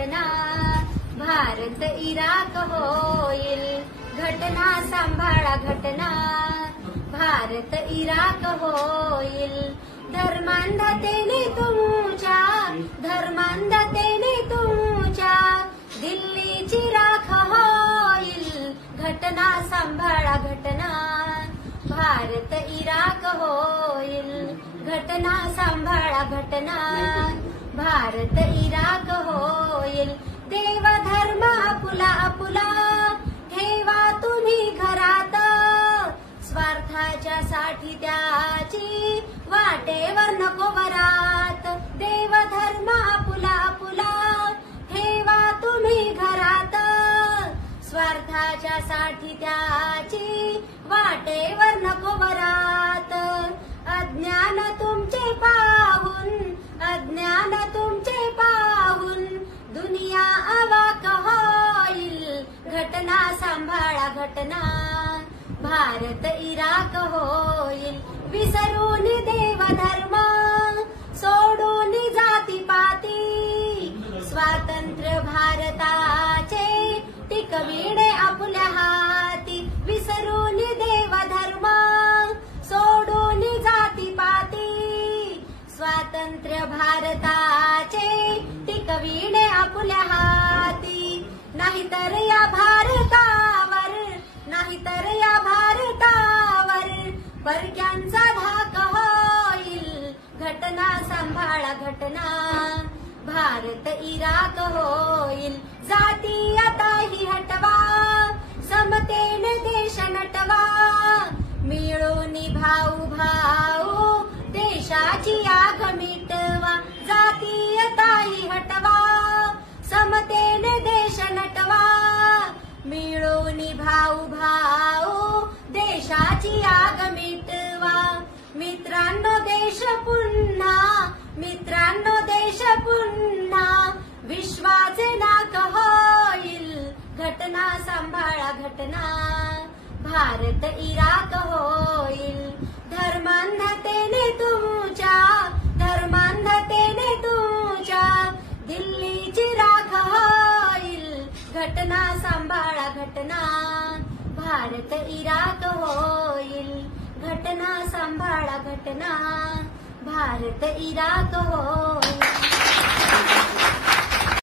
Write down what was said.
घटना, भारत इराक होईल घटना, सांभाळा घटना, भारत इराक होईल धर्मांधतेने तुमच्या, धर्मांधतेने तुमच्या दिल्लीची राख होईल घटना, सांभाळा घटना, भारत इराक होईल घटना, सांभाळा घटना, भारत इराक होईल देव धर्म आपुला आपुला ठेवा तुम्ही घरात, स्वार्थाच्या साठी त्याची वाटेवर नको वरात, देव धर्म आपुला आपुला ठेवा तुम्ही घरात, स्वार्थाच्या साठी त्याची वाटेवर नको वरात, अज्ञान तुमचे पाहून, अज्ञान तुमचे पाहून दुनिया अवाक होईल घटना, सांभाळा घटना, भारत इराक होईल विसरून देव धर्म, सोडून जातीपाती, स्वातंत्र्य भारताचे टिकविणे आपल्या हाती, विसरून देव धर्म, सोडून जातीपाती, स्वातंत्र्य भारताचे टिकविणे आपल्या हाती, नाहीतर या भारतावर, नाहीतर या भारतावर परक्यांचा धाक होईल घटना, सांभाळा घटना, भारत इराक होईल जातीयताही हटवा, समतेने देश नटवा, मिळून भाऊ भाऊ देशाची आग मिटवा, जातीयताही हटवा, समतेने देश नटवा, मिळून भाऊ भाऊ देशाची आग मिटवा, मित्रांनो देश पुन्हा, मित्रांनो देश पुन्हा विश्वाचे नाक होईल घटना, सांभाळा घटना, भारत इराक होईल धर्मांधतेने तुमच्या, धर्मांधतेने तुमच्या दिल्लीची राख होईल घटना, सांभाळा घटना, भारत इराक होईल घटना, सांभाळा घटना, भारत इराक होईल।